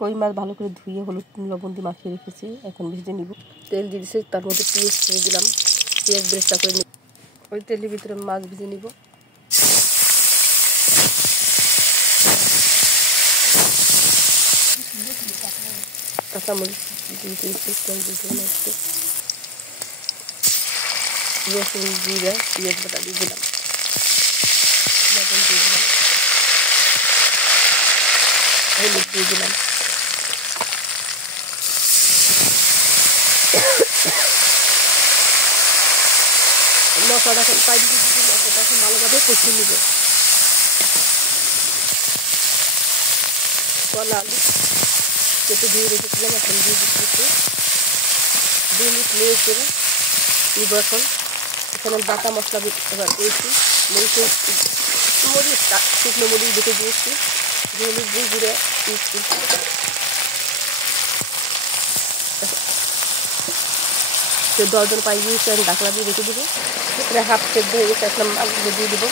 কই মাছ ভালো করে ধুয়ে হলুদ লবণ দিয়ে মাখিয়ে রেখেছি, এখন ভেজে নিব। তেল দিয়ে দিয়েছি, তার মধ্যে পেঁয়াজ ছেড়ে দিলাম, পেঁয়াজ বেরেস্তা করে নিব। ওই তেলের ভিতরে মাছ ভেজে নিব। কাঁচামরিচ দিয়ে দিয়েছি, রসুন জিরা পেঁয়াজ বাটা দিয়ে দিলাম, লবণ দিয়ে দিলাম, হলুদ দিয়ে দিলাম। মশলাটা এখন পাই দিয়ে দিচ্ছি, মশলাটা এখন ভালোভাবে কষিয়ে নিব। কলা আলু কেটে ধুয়ে রেখেছিলাম, এখন দিয়ে দিচ্ছি 2 মিনিট নেড়ে চেড়ে নিব। এখন এখানে বাটা মশলা এবার দিয়েছি, মরিচ শুকনো মরিচ দেখে দিয়েছি, হলুদ দিয়ে জিরে দিচ্ছি। 10 জন পাই দিয়েছি, আমি ঢাকনা দিয়ে রেখে দেবো। এখানে হাফ সেদ্ধ হয়ে গেছে, এখন মাছগুলো দিয়ে দেবো।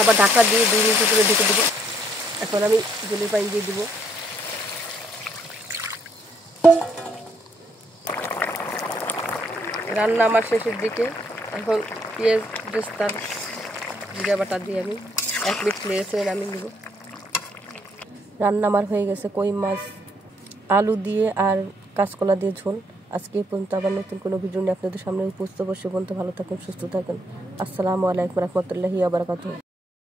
আবার ঢাকনা দিয়ে 2 মিনিট করে ঢেকে দেবো। এখন আমি জলের পানি দিয়ে দেবো। রান্না আমার শেষের দিকে, এখন পেঁয়াজ বেরেস্তা জিরা বাটা দিয়ে আমি 1 মিনিট নেড়ে নামিয়ে নেব। রান্না আমার হয়ে গেছে কই মাছ আলু দিয়ে আর কাঁচকলা দিয়ে ঝোল। আজকে এই পর্যন্ত, আবার নতুন কোনো ভিডিও নিয়ে আপনাদের সামনে উপস্থিত হবো। সে পর্যন্ত ভালো থাকুন, সুস্থ থাকুন। আসসালামু আলাইকুম রহমতুল্লাহি ওয়া বারাকাতুহু।